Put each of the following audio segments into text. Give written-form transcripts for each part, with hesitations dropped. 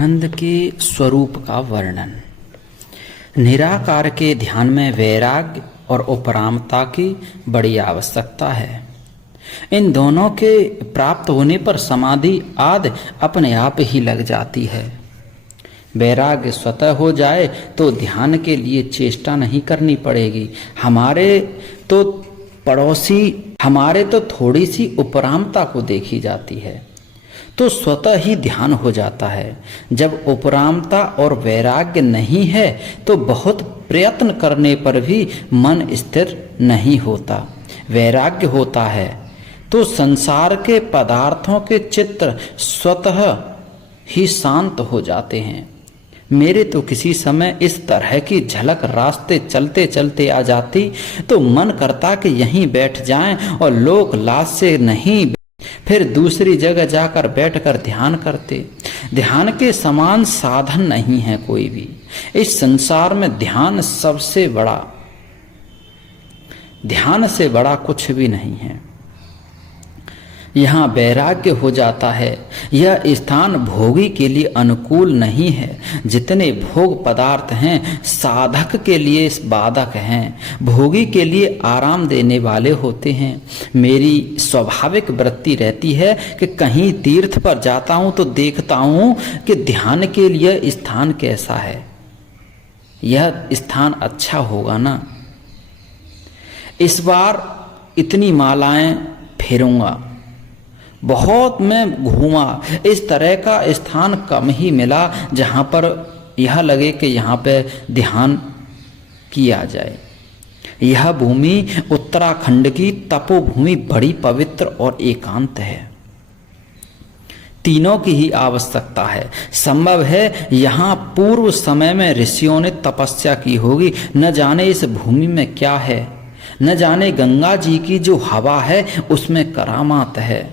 आनंद के स्वरूप का वर्णन। निराकार के ध्यान में वैराग्य और उपरामता की बड़ी आवश्यकता है। इन दोनों के प्राप्त होने पर समाधि आदि अपने आप ही लग जाती है। वैराग्य स्वतः हो जाए तो ध्यान के लिए चेष्टा नहीं करनी पड़ेगी। हमारे तो थोड़ी सी उपरामता को देखी जाती है तो स्वतः ही ध्यान हो जाता है। जब उपरामता और वैराग्य नहीं है तो बहुत प्रयत्न करने पर भी मन स्थिर नहीं होता। वैराग्य होता है तो संसार के पदार्थों के चित्र स्वतः ही शांत हो जाते हैं। मेरे तो किसी समय इस तरह की झलक रास्ते चलते चलते आ जाती तो मन करता कि यहीं बैठ जाएं और लोक लाज से नहीं फिर दूसरी जगह जाकर बैठकर ध्यान करते। ध्यान के समान साधन नहीं है कोई भी। इस संसार में ध्यान से बड़ा कुछ भी नहीं है। यहाँ वैराग्य हो जाता है। यह स्थान भोगी के लिए अनुकूल नहीं है। जितने भोग पदार्थ हैं साधक के लिए बाधक हैं, भोगी के लिए आराम देने वाले होते हैं। मेरी स्वाभाविक वृत्ति रहती है कि कहीं तीर्थ पर जाता हूँ तो देखता हूँ कि ध्यान के लिए स्थान कैसा है, यह स्थान अच्छा होगा ना। इस बार इतनी मालाएं फेरूंगा, बहुत मैं घूमा, इस तरह का स्थान कम ही मिला जहाँ पर यह लगे कि यहाँ पे ध्यान किया जाए। यह भूमि उत्तराखंड की तपोभूमि बड़ी पवित्र और एकांत है। तीनों की ही आवश्यकता है। संभव है यहाँ पूर्व समय में ऋषियों ने तपस्या की होगी। न जाने इस भूमि में क्या है, न जाने गंगा जी की जो हवा है उसमें करामात है।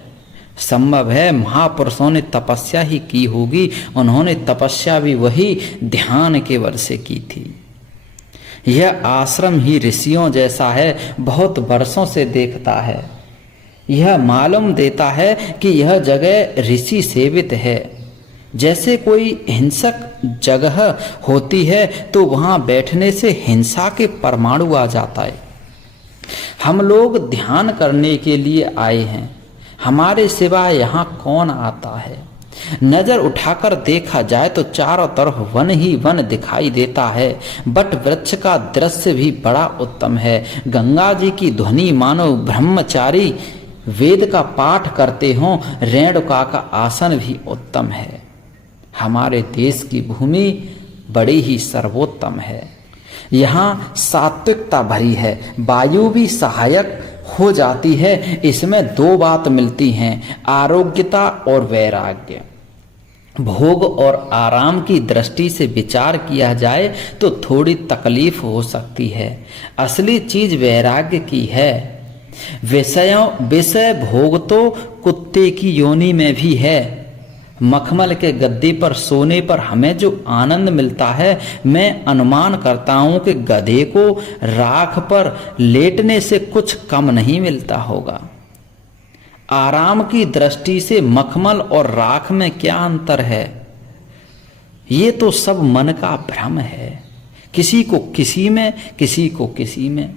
संभव है महापुरुषों ने तपस्या ही की होगी। उन्होंने तपस्या भी वही ध्यान केवल से की थी। यह आश्रम ही ऋषियों जैसा है, बहुत वर्षों से देखता है। यह मालूम देता है कि यह जगह ऋषि सेवित है। जैसे कोई हिंसक जगह होती है तो वहां बैठने से हिंसा के परमाणु आ जाता है। हम लोग ध्यान करने के लिए आए हैं, हमारे सिवा यहाँ कौन आता है। नजर उठाकर देखा जाए तो चारों तरफ वन ही वन दिखाई देता है। बट वृक्ष का दृश्य भी बड़ा उत्तम है। गंगा जी की ध्वनि मानो ब्रह्मचारी वेद का पाठ करते हों। रेणुका का आसन भी उत्तम है। हमारे देश की भूमि बड़ी ही सर्वोत्तम है। यहाँ सात्विकता भरी है, वायु भी सहायक हो जाती है। इसमें दो बात मिलती हैं, आरोग्यता और वैराग्य। भोग और आराम की दृष्टि से विचार किया जाए तो थोड़ी तकलीफ हो सकती है। असली चीज वैराग्य की है। विषय भोग तो कुत्ते की योनि में भी है। मखमल के गद्दे पर सोने पर हमें जो आनंद मिलता है, मैं अनुमान करता हूं कि गधे को राख पर लेटने से कुछ कम नहीं मिलता होगा। आराम की दृष्टि से मखमल और राख में क्या अंतर है? ये तो सब मन का भ्रम है। किसी को किसी में, किसी को किसी में।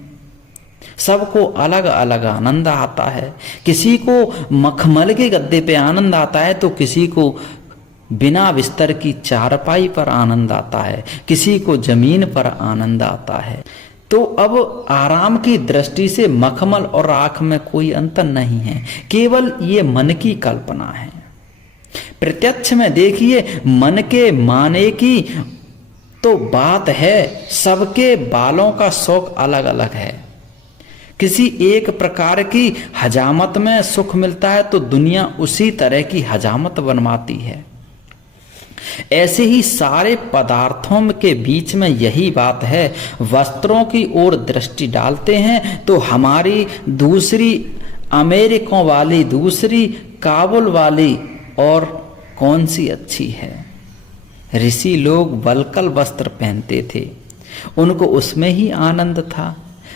सबको अलग अलग आनंद आता है। किसी को मखमल के गद्दे पे आनंद आता है तो किसी को बिना बिस्तर की चारपाई पर आनंद आता है, किसी को जमीन पर आनंद आता है। तो अब आराम की दृष्टि से मखमल और राख में कोई अंतर नहीं है, केवल ये मन की कल्पना है। प्रत्यक्ष में देखिए, मन के माने की तो बात है। सबके बालों का शौक अलग अलग है। किसी एक प्रकार की हजामत में सुख मिलता है तो दुनिया उसी तरह की हजामत बनवाती है। ऐसे ही सारे पदार्थों के बीच में यही बात है। वस्त्रों की ओर दृष्टि डालते हैं तो हमारी दूसरी अमेरिकों वाली, दूसरी काबुल वाली और कौन सी अच्छी है। ऋषि लोग वल्कल वस्त्र पहनते थे, उनको उसमें ही आनंद था।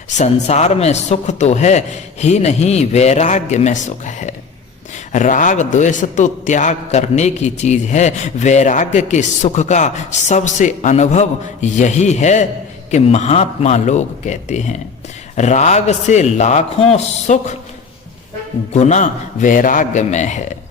संसार में सुख तो है ही नहीं, वैराग्य में सुख है। राग द्वेष तो त्याग करने की चीज है। वैराग्य के सुख का सबसे अनुभव यही है कि महात्मा लोग कहते हैं राग से लाखों सुख गुना वैराग्य में है।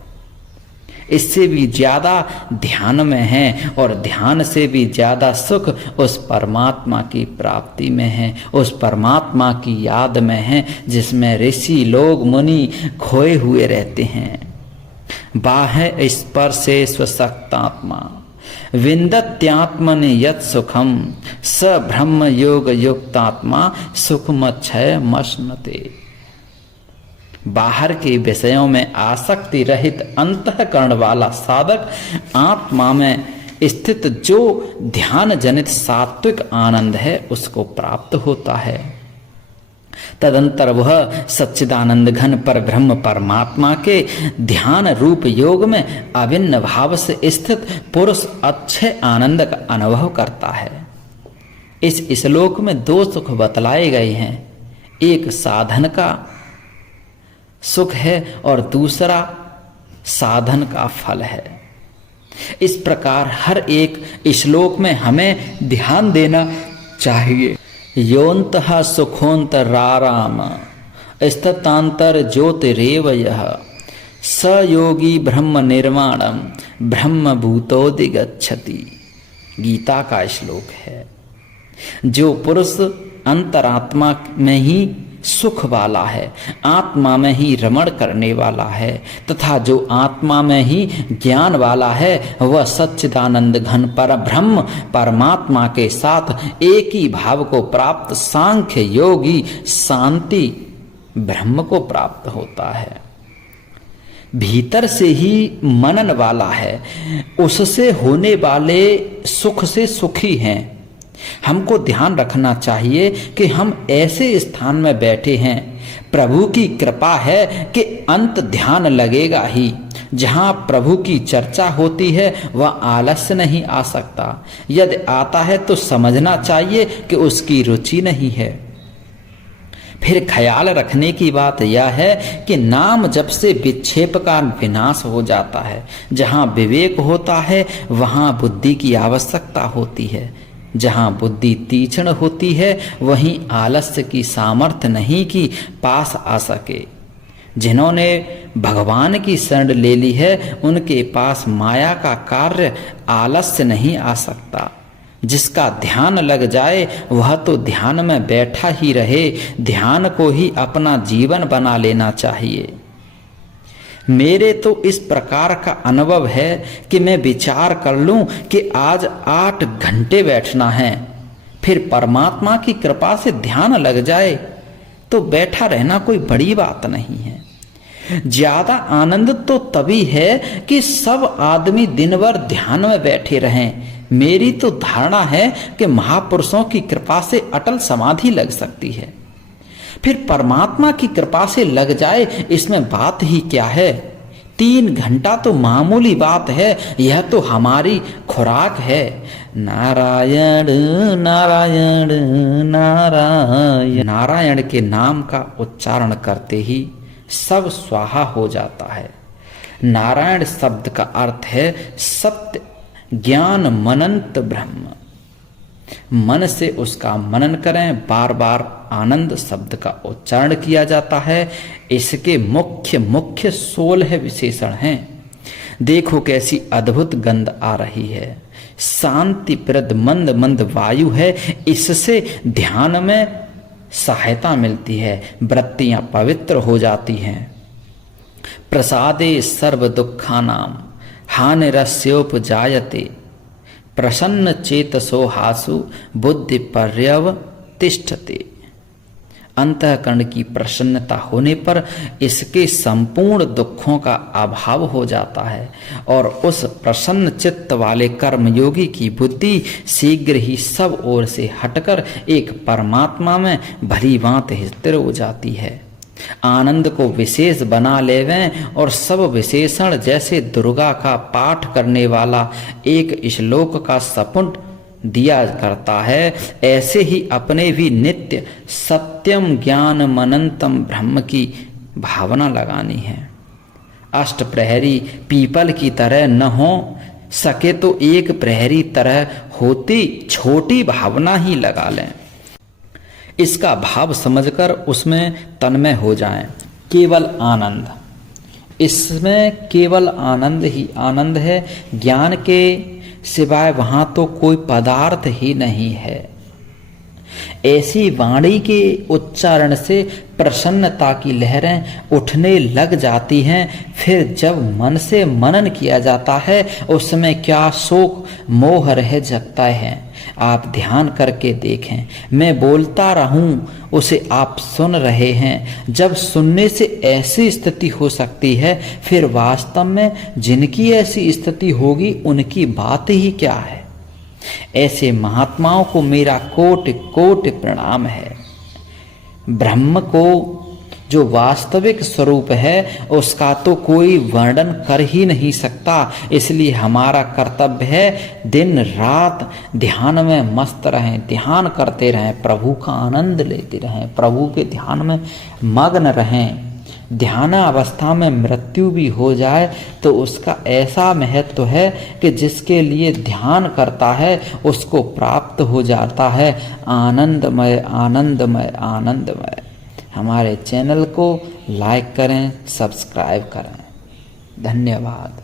इससे भी ज्यादा ध्यान में है और ध्यान से भी ज्यादा सुख उस परमात्मा की प्राप्ति में है, उस परमात्मा की याद में है जिसमें ऋषि लोग मुनि खोए हुए रहते हैं। बाह्य स्पर्शे स्वशक्तात्मा विन्दत्यात्मनि यत् सुखम स ब्रह्म योग युक्तात्मा सुखमक्षय मश्नते। बाहर के विषयों में आसक्ति रहित अंतःकरण वाला साधक आत्मा में स्थित जो ध्यान जनित सात्विक आनंद है उसको प्राप्त होता है। तदंतर वह सच्चिदानंद घन पर ब्रह्म परमात्मा के ध्यान रूप योग में अभिन्न भाव से स्थित पुरुष अच्छे आनंद का अनुभव करता है। इस श्लोक में दो सुख बतलाए गए हैं, एक साधन का सुख है और दूसरा साधन का फल है। इस प्रकार हर एक श्लोक में हमें ध्यान देना चाहिए। योन्तः सुखोन्तराराम स्थितांतर ज्योतिरेव यः स योगी ब्रह्म निर्वाणम ब्रह्म भूतोदिगच्छति। गीता का श्लोक है। जो पुरुष अंतरात्मा में ही सुख वाला है, आत्मा में ही रमण करने वाला है तथा जो आत्मा में ही ज्ञान वाला है वह सच्चिदानंद घन पर ब्रह्म परमात्मा के साथ एक ही भाव को प्राप्त सांख्य योगी शांति ब्रह्म को प्राप्त होता है। भीतर से ही मनन वाला है, उससे होने वाले सुख से सुखी हैं। हमको ध्यान रखना चाहिए कि हम ऐसे स्थान में बैठे हैं, प्रभु की कृपा है कि अंत ध्यान लगेगा ही। जहां प्रभु की चर्चा होती है वह आलस्य नहीं आ सकता, यदि आता है तो समझना चाहिए कि उसकी रुचि नहीं है। फिर ख्याल रखने की बात यह है कि नाम जप से विक्षेप का विनाश हो जाता है। जहां विवेक होता है वहां बुद्धि की आवश्यकता होती है। जहां बुद्धि तीक्ष्ण होती है वहीं आलस्य की सामर्थ्य नहीं कि पास आ सके। जिन्होंने भगवान की शरण ले ली है उनके पास माया का कार्य आलस्य नहीं आ सकता। जिसका ध्यान लग जाए वह तो ध्यान में बैठा ही रहे, ध्यान को ही अपना जीवन बना लेना चाहिए। मेरे तो इस प्रकार का अनुभव है कि मैं विचार कर लूं कि आज 8 घंटे बैठना है, फिर परमात्मा की कृपा से ध्यान लग जाए तो बैठा रहना कोई बड़ी बात नहीं है। ज्यादा आनंद तो तभी है कि सब आदमी दिन भर ध्यान में बैठे रहें। मेरी तो धारणा है कि महापुरुषों की कृपा से अटल समाधि लग सकती है, फिर परमात्मा की कृपा से लग जाए, इसमें बात ही क्या है। 3 घंटा तो मामूली बात है, यह तो हमारी खुराक है। नारायण नारायण नारायण, नारायण के नाम का उच्चारण करते ही सब स्वाहा हो जाता है। नारायण शब्द का अर्थ है सत्य ज्ञान मनंत ब्रह्म। मन से उसका मनन करें, बार बार आनंद शब्द का उच्चारण किया जाता है। इसके मुख्य 16 विशेषण हैं। देखो कैसी अद्भुत गंध आ रही है, शांतिप्रद मंद मंद वायु है। इससे ध्यान में सहायता मिलती है, वृत्तियां पवित्र हो जाती हैं। प्रसादे सर्व दुखानाम हानिरस्योपजायते प्रसन्न चेतसो हासु बुद्धि पर्यवतिष्ठते। अंतःकरण की प्रसन्नता होने पर इसके संपूर्ण दुखों का अभाव हो जाता है और उस प्रसन्न चित्त वाले कर्मयोगी की बुद्धि शीघ्र ही सब ओर से हटकर एक परमात्मा में भली भांति स्थिर हो जाती है। आनंद को विशेष बना लेवें और सब विशेषण जैसे दुर्गा का पाठ करने वाला एक श्लोक का सपुट दिया करता है, ऐसे ही अपने भी नित्य सत्यम ज्ञान मनंतम ब्रह्म की भावना लगानी है। अष्ट प्रहरी पीपल की तरह न हो सके तो एक प्रहरी तरह होती छोटी भावना ही लगा लें। इसका भाव समझकर उसमें तन्मय हो जाएं। केवल आनंद, इसमें केवल आनंद ही आनंद है। ज्ञान के सिवाय वहां तो कोई पदार्थ ही नहीं है। ऐसी वाणी के उच्चारण से प्रसन्नता की लहरें उठने लग जाती हैं। फिर जब मन से मनन किया जाता है उसमें क्या शोक मोह रह जाता है। आप ध्यान करके देखें, मैं बोलता रहूं उसे आप सुन रहे हैं। जब सुनने से ऐसी स्थिति हो सकती है, फिर वास्तव में जिनकी ऐसी स्थिति होगी उनकी बात ही क्या है। ऐसे महात्माओं को मेरा कोटि कोटि प्रणाम है। ब्रह्म को जो वास्तविक स्वरूप है उसका तो कोई वर्णन कर ही नहीं सकता। इसलिए हमारा कर्तव्य है दिन रात ध्यान में मस्त रहें, ध्यान करते रहें, प्रभु का आनंद लेते रहें, प्रभु के ध्यान में मग्न रहें। ध्यान अवस्था में मृत्यु भी हो जाए तो उसका ऐसा महत्व है कि जिसके लिए ध्यान करता है उसको प्राप्त हो जाता है आनंदमय आनंदमय आनंदमय। हमारे चैनल को लाइक करें, सब्सक्राइब करें। धन्यवाद।